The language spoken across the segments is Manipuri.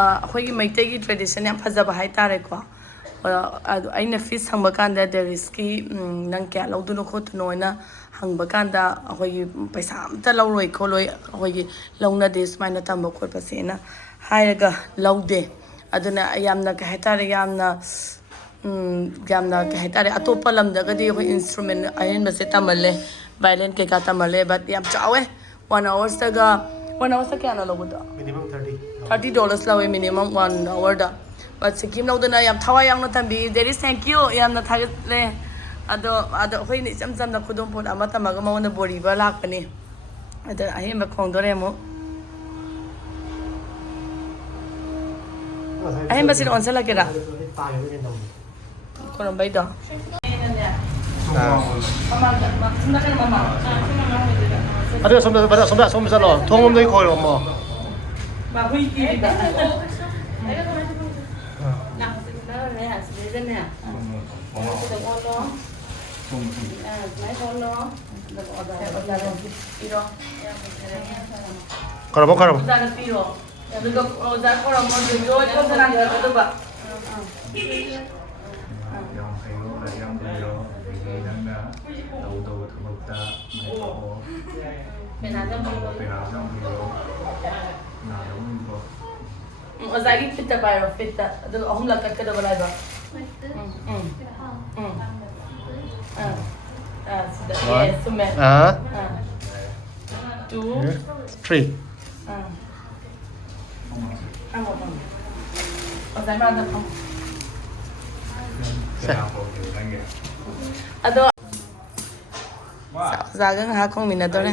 ꯑꯩꯈꯣꯏꯒꯤ ꯃꯩꯇꯩꯒꯤ ꯇ꯭ꯔꯦꯗꯤꯁꯟ ꯌꯥꯝ ꯐꯖꯕ ꯍꯥꯏꯇꯥꯔꯦꯀꯣ ꯑꯗꯣ ꯑꯩꯅ ꯐꯤꯁ ꯍꯪꯕ ꯀꯥꯟꯗ ꯗꯦꯔꯤꯁꯀꯤ ꯅꯪ ꯀꯌꯥ ꯂꯧꯗꯣꯏꯅꯣ ꯈꯣꯠꯇꯣꯏꯅꯣ ꯍꯥꯏꯅ ꯍꯪꯕ ꯀꯥꯟꯗ ꯑꯩꯈꯣꯏꯒꯤ ꯄꯩꯁꯥ ꯑꯝꯇ ꯂꯧꯔꯣꯏ ꯈꯣꯠꯂꯣꯏ ꯑꯩꯈꯣꯏꯒꯤ ꯂꯧꯅꯗꯦ ꯁꯨꯃꯥꯏꯅ ꯇꯝꯕ ꯈꯣꯠꯄꯁꯦꯅ ꯍꯥꯏꯔꯒ ꯂꯧꯗꯦ ꯑꯗꯨꯅ ꯌꯥꯝꯅ ꯀꯩ ꯍꯥꯏꯇꯥꯔꯦ ꯌꯥꯝꯅ ꯀꯩ ꯍꯥꯏꯇꯥꯔꯦ ꯑꯇꯣꯞꯄ ꯂꯝꯗꯒꯗꯤ ꯑꯩꯈꯣꯏ ꯏꯟꯁꯇ꯭ꯔꯨꯃꯦꯟ ꯑꯍꯦꯟꯕꯁꯦ ꯇꯝꯍꯜꯂꯦ ꯚꯥꯏꯂꯦꯟ ꯀꯩꯀꯥ ꯇꯝꯍꯜꯂꯦ ꯕꯠ ꯌꯥꯝ ꯆꯥꯎꯋꯦ 1 hourꯁꯇꯒ 1 hourꯁꯇ ꯀꯌꯥꯅ ꯂꯧꯕꯗꯣ minimum $30 ꯂꯧꯋꯦ minimum 1 hourꯗ ꯕꯠ ꯁꯤꯀꯤꯝ ꯂꯧꯗꯅ ꯌꯥꯝ ꯊꯋꯥꯏ ꯌꯥꯎꯅ ꯇꯝꯕꯤ ꯗꯦꯔ ꯏꯁ ꯊꯦꯡꯛ ꯌꯨ ꯌꯥꯝꯅ ꯊꯥꯒꯠꯂꯦ ꯑꯗꯣ ꯑꯩꯈꯣꯏꯅ ꯏꯆꯝ ꯆꯝꯅ ꯈꯨꯗꯣꯝ ꯄꯣꯠ ꯑꯃ ꯇꯝꯃꯒ ꯃꯉꯣꯟꯗ ꯕꯣꯔꯤꯕ ꯂꯥꯛꯄꯅꯤ ꯑꯗ ꯑꯍꯦꯟꯕ ꯈꯣꯡꯗꯣꯔꯦ ꯑꯃꯨꯛ ꯑꯍꯦꯟꯕꯁꯤꯗ ꯑꯣꯟꯁꯤꯜꯂꯛꯀꯦꯔꯥ ꯈꯣꯔꯝꯕꯩꯗꯣ ꯑꯗꯨ ꯁꯣꯝꯗ ꯆꯠꯂꯣ ꯊꯣꯡꯂꯣꯝꯗꯒꯤ ꯈꯣꯏꯔꯣꯝꯃꯣ ꯈꯣꯏꯔꯝꯃꯣ ꯑꯗꯨꯒ ꯑꯣꯖꯥ ꯈꯣꯔꯝꯃꯣ ꯖꯣꯏ ꯈꯣꯝꯗꯅ ꯍꯟꯖꯔꯛꯀꯗꯧꯕ 어자기 피자 봐요, 피자. 너 홈락 깎아도 말아봐. Yes, sume. 2, 3. 어자기 말한다. 아도. 작은 하콩 미나도네.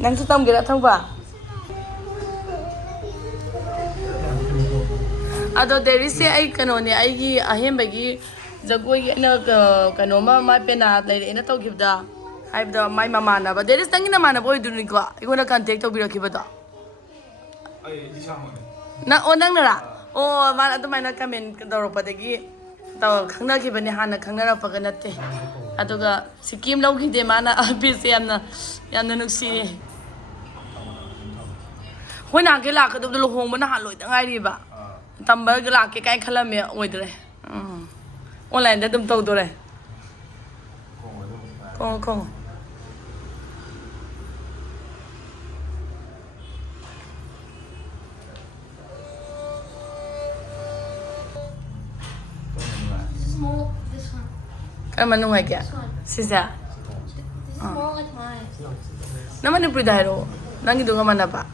Nang sutam gira thong ba ado there is ai kano ne ai gi Ahenbagi jagoi gi na kano ma pena lai ina tawgibda haibda mai mama na ba there is tangina mana boy duni ko igona contact tawbirakibada ai isama na onang nara o ma adumai comment dawropadagi taw khangnakibani hana khangnarapaga natte aduga sikim lawgide mana abise yamna nuksi hoina ke la ka do lo hong bana haloi da ngai ri ba tamba ga la ke kai khalame oidre online da dum taw do re ko Kan manungai kya sisa Small like mine. naman ni pridahiro nangi do mana pa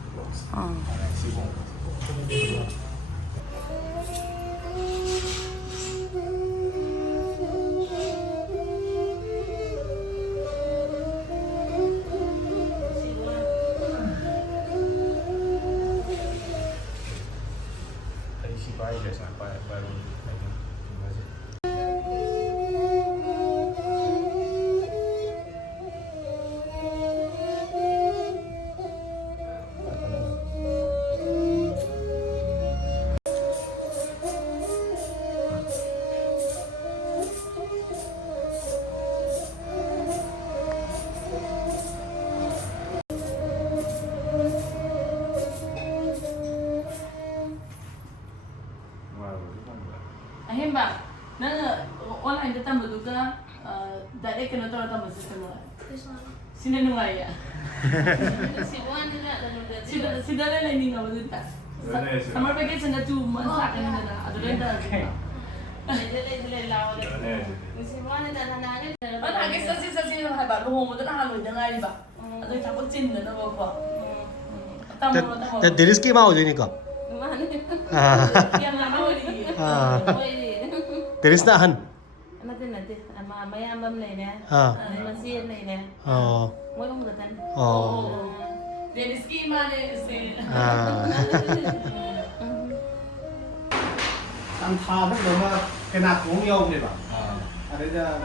Ahemba nang online da tambaduga direct kana to tambasu kana This one. sina nungai ya Si one is that sida le ni no budita summer vacation na 2 months sa akin na adulin da Si one is that nanagin. Ano ang isa sino na ba luhong mo na haloy da ngai ba ado tapos chin na ba ko tamo there is ki ma ho joini ka yan na holi there is na han Nati mayambam na ina. Masir na ina. Mo yung gatan. there is schema ne Ang tawag naman kinakong yaw di ba? Ada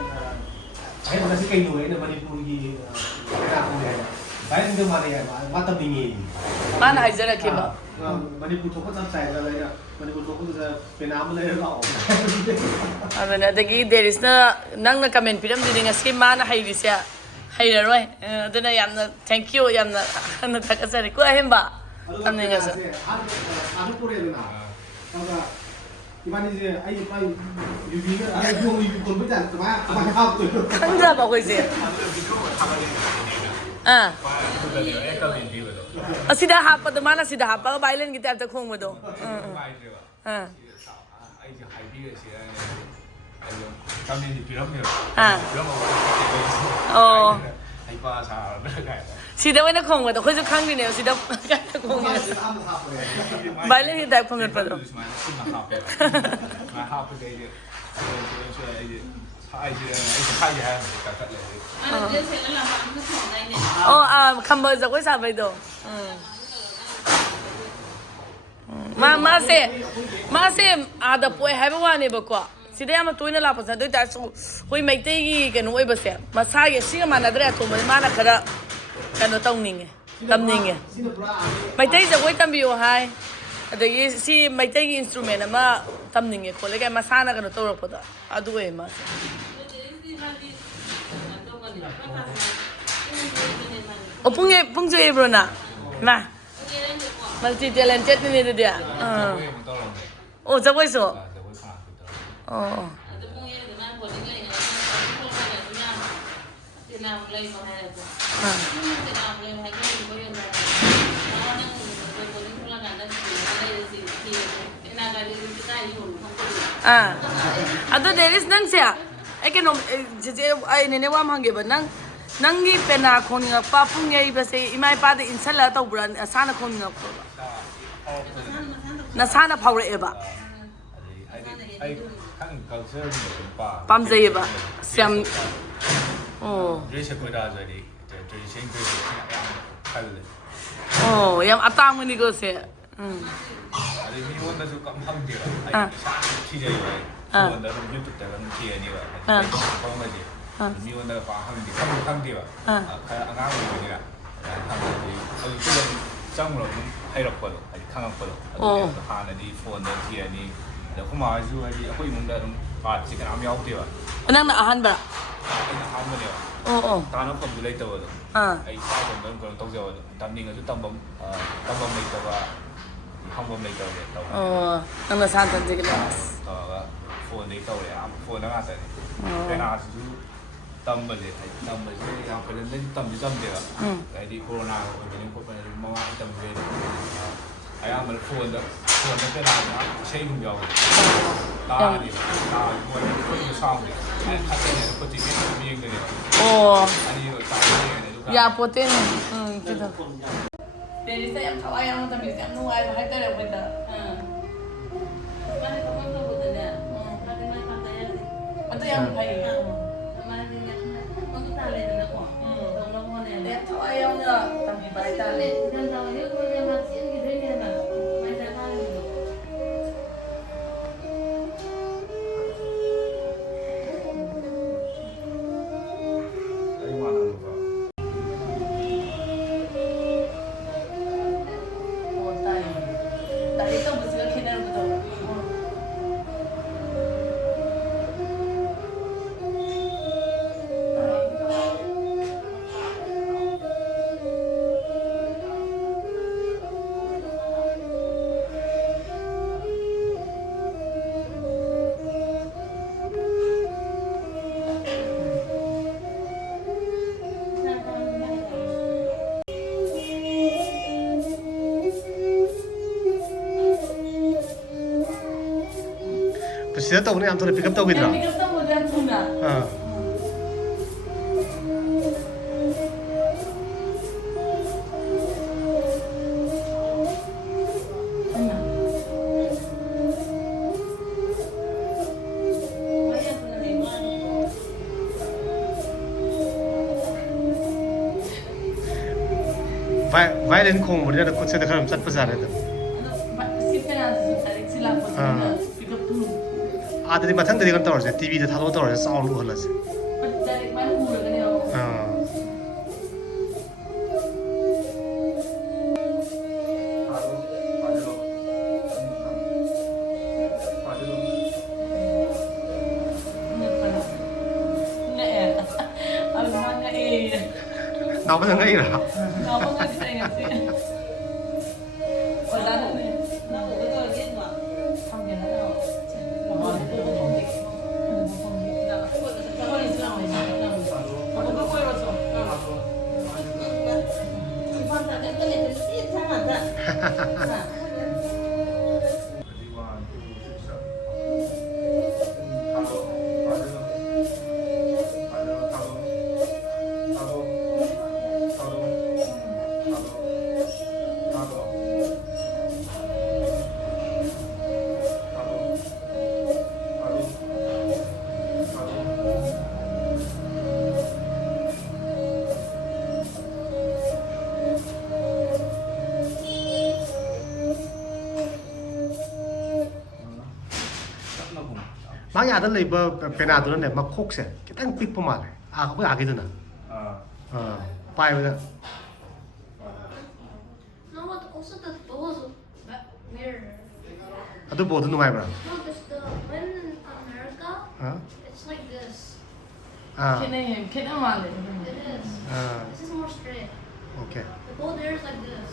ay mga kay Noe na Manipur gi kinakong niya. Bayan ng Maria mata bingi. mana ai jara ke ba Manipur to ko sa sai la ya Manipur to ko sa penam la ya lao. adana dagi there is na nang na comment piram ding nga schema na hai ꯍꯩꯔꯔꯣꯏ ꯑꯗꯨꯅ ꯌꯥꯝꯅ ꯊꯦꯡꯛ ꯌꯨ ꯌꯥꯝꯅ ꯊꯥꯒꯠꯆꯔꯤ ꯀꯣ ꯑꯍꯦꯟꯕ ꯇꯝꯅꯤꯡꯉꯁꯨ 아주 꼬레구나. 그러니까 이만이제 아이 빨리 유비가 아이 뭐 유비 건부지 않 그만 하고 또. ꯈꯪꯗ꯭ꯔꯕ ꯑꯩꯈꯣꯏꯁꯦ ꯑꯁꯤꯗ ꯍꯥꯞꯄꯗꯣ ꯃꯥꯅ ꯁꯤꯗ ꯍꯥꯞꯄꯒ ꯚꯥꯏꯂꯦꯟꯒꯤ ꯇꯥꯏꯞꯇ ꯈꯣꯡꯕꯗꯣ ꯑꯩꯁꯦ ꯍꯥꯏꯕꯤꯔꯁꯤ ꯀꯃꯦꯟꯗꯤ ꯄꯤꯔꯝꯃꯦꯕ ꯑꯣ ꯍꯩꯄꯥ ꯁꯥꯔꯒ ꯀꯥꯏꯅ ꯁꯤꯗ ꯑꯣꯏꯅ ꯈꯣꯡꯕꯗꯣ ꯑꯩꯈꯣꯏꯁꯨ ꯈꯪꯗꯦꯅꯦꯕ ꯁꯤꯗ ꯀꯥꯏꯗ ꯈꯣꯡꯉꯦ ꯚꯥꯏꯂꯦꯟꯒꯤ ꯇꯥꯏꯞ ꯈꯣꯡꯒꯠꯄꯗꯣ ꯁꯨꯃꯥꯏꯅ ꯁꯤꯡꯅ ꯍꯥꯞꯄꯦꯕ ꯁꯨꯃꯥꯏꯅ ꯍꯥꯞꯄꯁꯦ ꯑꯩꯁꯦ ꯍꯥꯏꯒꯦ ꯍꯥꯏꯔꯝꯕꯁꯦ ꯀꯛꯊꯠꯂꯦ ꯑꯣ ꯈꯝꯕ ꯖꯒꯣꯏ ꯁꯥꯕꯩꯗꯣ ꯃꯥꯁꯦ ꯑꯥꯗ ꯄꯣꯛꯑꯦ ꯍꯥꯏꯕ ꯋꯥꯅꯦꯕꯀꯣ ꯁꯤꯗ ꯌꯥꯝꯅ ꯇꯣꯏꯅ ꯂꯥꯛꯄꯁꯦ ꯑꯗꯨ ꯑꯣꯏꯇꯥꯔꯁꯨ ꯑꯩꯈꯣꯏ ꯃꯩꯇꯩꯒꯤ ꯀꯩꯅꯣ ꯑꯣꯏꯕꯁꯦ ꯃꯁꯥꯒꯤ ꯁꯤꯒ ꯃꯥꯟꯅꯗ꯭ꯔꯦ ꯑꯇꯣꯝꯕꯗꯤ ꯃꯥꯅ ꯈꯔ ꯀꯩꯅꯣ ꯇꯧꯅꯤꯡꯉꯦ ꯇꯝꯅꯤꯡꯉꯦ ꯃꯩꯇꯩ ꯖꯒꯣꯏ ꯇꯝꯕꯤꯌꯣ ꯍꯥꯏ ꯑꯗꯒꯤ ꯁꯤ ꯃꯩꯇꯩꯒꯤ ꯏꯟꯁꯇ꯭ꯔꯨꯃꯦꯟ ꯑꯃ ꯇꯝꯅꯤꯡꯉꯦ ꯈꯣꯠꯂꯦ ꯀꯥꯏ ꯃꯁꯥꯅ ꯀꯩꯅꯣ ꯇꯧꯔꯛꯄꯗꯣ ꯑꯗꯨ ꯑꯣꯏꯌꯦ ꯃꯥꯁꯦ ꯑꯣ ꯄꯨꯡ ꯆꯣꯏꯕ꯭ꯔꯣꯅ ꯃꯥ ꯃꯜꯇꯤ ꯇꯦꯂꯦꯟꯇꯦꯠꯅꯤꯅꯦ ꯑꯗꯨꯗꯤ ꯑꯣ ꯖꯒꯣꯏꯁꯨ ꯑꯣ ꯑꯗꯣ ꯗꯦꯔꯤꯁ ꯅꯪꯁꯦ ꯑꯩ ꯀꯩꯅꯣ ꯑꯩ ꯅꯦꯅꯦ ꯋꯥ ꯑꯃ ꯍꯪꯒꯦꯕ ꯅꯪꯒꯤ ꯄꯦꯅꯥ ꯈꯣꯡꯅꯤꯡꯉꯛꯄ ꯄꯨꯡ ꯌꯩꯕꯁꯦ ꯏꯃꯥ ꯏꯄꯥꯗ ꯏꯟꯁꯜꯂꯒ ꯇꯧꯕ꯭ꯔꯥ ꯅꯁꯥꯅ ꯈꯣꯡꯅꯤꯡꯉꯛꯄ꯭ꯔꯣ ꯅꯁꯥꯅ ꯐꯥꯎꯔꯛꯑꯦꯕ ꯄꯥꯝꯖꯩꯌꯦꯕ ꯌꯥꯝ ꯑꯣ ꯑꯣ ꯌꯥꯝ ꯑꯇꯥꯡꯕꯅꯤꯀꯣ ꯁꯦ ꯑꯗꯩ ꯃꯤꯉꯣꯟꯗꯁꯨ ꯀꯝ ꯍꯪꯗꯦꯕ ꯑꯩ ꯏꯁꯥꯅ ꯊꯤꯖꯩꯕ ꯑꯩ ꯐꯣꯟꯗ ꯑꯗꯨꯝ ꯌꯨꯇꯨꯕꯇ ꯑꯗꯨꯝ ꯊꯤꯔꯅꯤꯕ ꯐꯪꯉꯗꯤ ꯃꯤꯉꯣꯟꯗꯒ ꯄꯥꯛ ꯍꯪꯗꯦ ꯈꯪꯗꯦꯕ ꯈꯔ ꯑꯉꯥꯡ ꯑꯣꯏꯕꯅꯤꯅ ꯍꯪꯉꯗꯤ ꯍꯧꯖꯤꯛꯇꯤ ꯑꯗꯨꯝ ꯆꯪꯉꯨꯔ ꯑꯗꯨꯝ ꯍꯩꯔꯛꯄꯗꯣ ꯍꯥꯏꯗꯤ ꯈꯪꯉꯛꯄꯗꯣ ꯑꯗꯨꯅꯦ ꯍꯥꯟꯅꯗꯤ ꯐꯣꯟꯗ ꯊꯤꯔꯅꯤ ꯑꯗ ꯑꯩꯈꯣꯏ ꯃꯥꯍꯣꯏꯁꯨ ꯍꯥꯏꯗꯤ ꯑꯩꯈꯣꯏ ꯏꯃꯨꯡꯗ ꯑꯗꯨꯝ ꯀꯥꯔꯠꯁꯦ ꯀꯅꯥꯝ ꯌꯥꯎꯗꯦꯕ ꯅꯪꯅ ꯑꯍꯥꯟꯕ ꯑꯩꯅ ꯑꯍꯥꯟꯕꯅꯦꯕ ꯇꯥꯟꯅꯐꯝꯁꯨ ꯂꯩꯇꯕꯗꯣ ꯑꯩ ꯏꯁꯥ ꯏꯇꯣꯝꯇ ꯀꯩꯅꯣ ꯇꯧꯖꯕꯗꯣ ꯇꯝꯅꯤꯡꯉꯁꯨ ꯇꯝꯐꯝ ꯂꯩꯇꯕ ꯍꯪꯐꯝ ꯂꯩꯇꯕꯗꯣ ꯇꯧꯋꯦ ꯅꯪꯅ ꯁꯥ ꯇꯝꯖꯒꯦ ꯇꯧꯔꯒ ꯐꯣꯟꯗꯒꯤ ꯇꯧꯔꯦ ꯌꯥꯝ ꯐꯣꯟꯗ ꯉꯥꯛꯇꯅꯦ ꯄꯦꯅꯥꯁꯤꯁꯨ ꯇꯝꯕꯁꯦ ꯌꯥꯝ ꯐꯖꯅꯗꯤ ꯇꯝꯗꯦꯕ ꯍꯥꯏꯗꯤ ꯀꯣꯔꯣꯅꯥꯒ ꯑꯣꯏꯕꯅꯤꯅ ꯈꯣꯠꯄꯅꯤꯅ ꯑꯗꯨꯝ ꯃꯃꯥꯡ ꯇꯝꯖꯩ ꯑꯌꯥꯝꯕꯅ ꯐꯣꯟꯗ ꯄꯦꯅꯥꯗ ꯏꯁꯩꯒꯨꯝꯕ ꯌꯥꯎꯕꯗꯣ ꯇꯥꯔꯅꯦꯕ ꯑꯩꯈꯣꯏꯒꯤ ꯁꯥꯎꯟꯁꯦ ꯑꯩꯅ ꯈꯠꯇꯅꯦꯕ ꯈꯨꯠꯁꯤ ꯑꯗꯨꯝ ꯌꯦꯡꯗꯅꯦꯕ ꯑꯅꯤꯔꯣ ꯆꯥꯡ ꯑꯗꯨꯒ ꯌꯥꯄꯣꯠꯇꯦꯅꯦ ꯇꯦꯔꯤꯁꯇ ꯌꯥꯝ ꯊꯋꯥꯏ ꯌꯥꯎꯅ ꯇꯝꯕꯤꯁꯦ ꯌꯥꯝ ꯅꯨꯡꯉꯥꯏꯕ ꯍꯥꯏꯇꯥꯔꯦ ꯑꯩꯈꯣꯏꯗ ꯑꯗꯨ ꯌꯥꯝ ꯐꯩ ꯌꯥꯝ ꯊꯋꯥꯏ ꯌꯥꯎꯅ ꯇꯝꯕꯤꯕ ꯍꯥꯏꯇꯥꯔꯦ ꯁꯤꯗ ꯇꯧꯕꯅ ꯌꯥꯝ ꯊꯨꯅ ꯄꯤꯛꯑꯞ ꯇꯧꯈꯤꯗ꯭ꯔꯥ ꯄꯤꯛꯑꯞ ꯇꯧꯕꯗ ꯌꯥꯝ ꯊꯨꯅ ꯚꯥꯏꯂꯦꯟ ꯈꯣꯡꯕꯅꯤꯅ ꯈꯨꯠꯁꯤꯗ ꯈꯔ ꯆꯠꯄꯖꯥꯠꯅꯦ ꯑꯗꯨꯝ ꯑꯥꯗꯗꯤ ꯃꯊꯪꯗꯗꯤ ꯀꯩꯅꯣ ꯇꯧꯔꯁꯦ ꯇꯤꯚꯤꯗ ꯊꯥꯗꯣꯛꯑ ꯇꯧꯔꯁꯦ ꯆꯥꯎꯅ ꯎꯍꯜꯂꯁꯦ 나오면 생각이라. 나오면 생각이. 나는 나 오늘 얘기 봐. 관계는 Mang ada label pena tu ne mak kok se. Kita ng pik pemal. Ah, apa lagi tu na? Pai betul. No, but also the doors mirror. Atu bodoh nungai bra. No, there's the when in America, it's like this. Kena mana? It is. This is more straight. Okay. The bowl there is like this.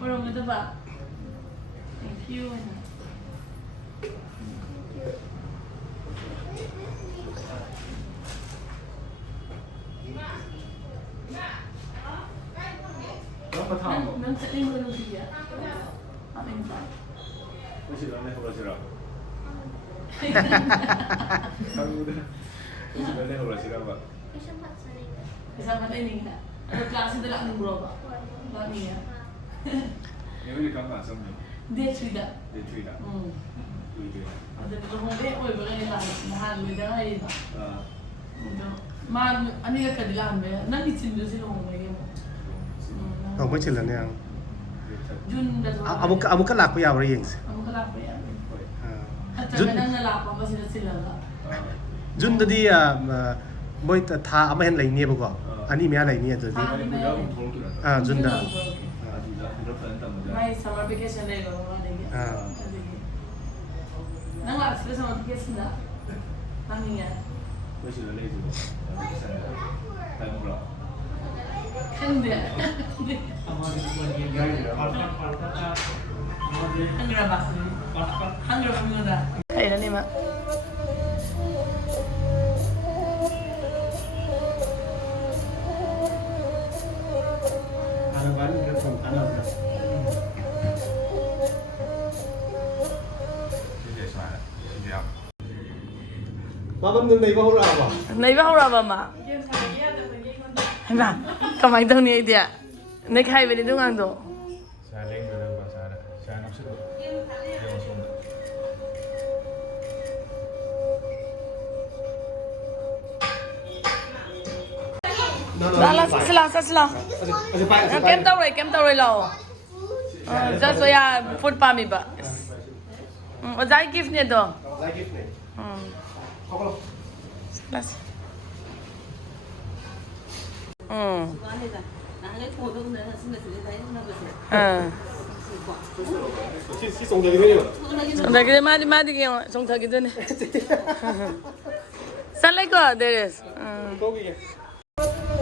Orang itu pak, thank you. Nang sering belum dia. Apa ini pak? Masih ada kalau sirap. Masih ada kalau sirap pak. Bisa Sama ini enggak? Ada kelas itu tak nunggu pak? Bani ya. Ini kan kan sama. Dia tidak. Dia tidak. Ada kalau dia, oh berani lah, mahal dia lagi pak. Mahal, ani kan kadilan be, nanti cinta sih orang lagi. Kau macam mana yang? Jun dah tu. Amu kan laku ya orang yang. Amu kan laku ya. Jun kadang nalapa masih sila lah. Jun tadi boy tha ama hen lai ni ba ko. Ani me lai ni tadi. Jun dah. Mai summer vacation le lo ada. Nang lah sudah summer vacation dah. Nangnya. Masih ada lagi tu. Time pula. Kan dia. Hangra bahasa ni. Hangra kami dah. Kayak ni mak. Ada baru dia pun ada. Mama mình này bao lâu à? Này bao lâu mà mà? Hay mà, cầm anh đâu này đi à? Này khai về đi đúng không đâu? Saya lagi dulu bahasa ada. Saya nak suruh. Dia masuk. Đó là sao sao? Kem tàu rồi lâu. Just so ya food pa mi ba. Ojha gift ni do. Ojha gift ni. Kau Las. Si song dari mana? Song dari mana dia song dari mana? Saan like ko? There is. Go again.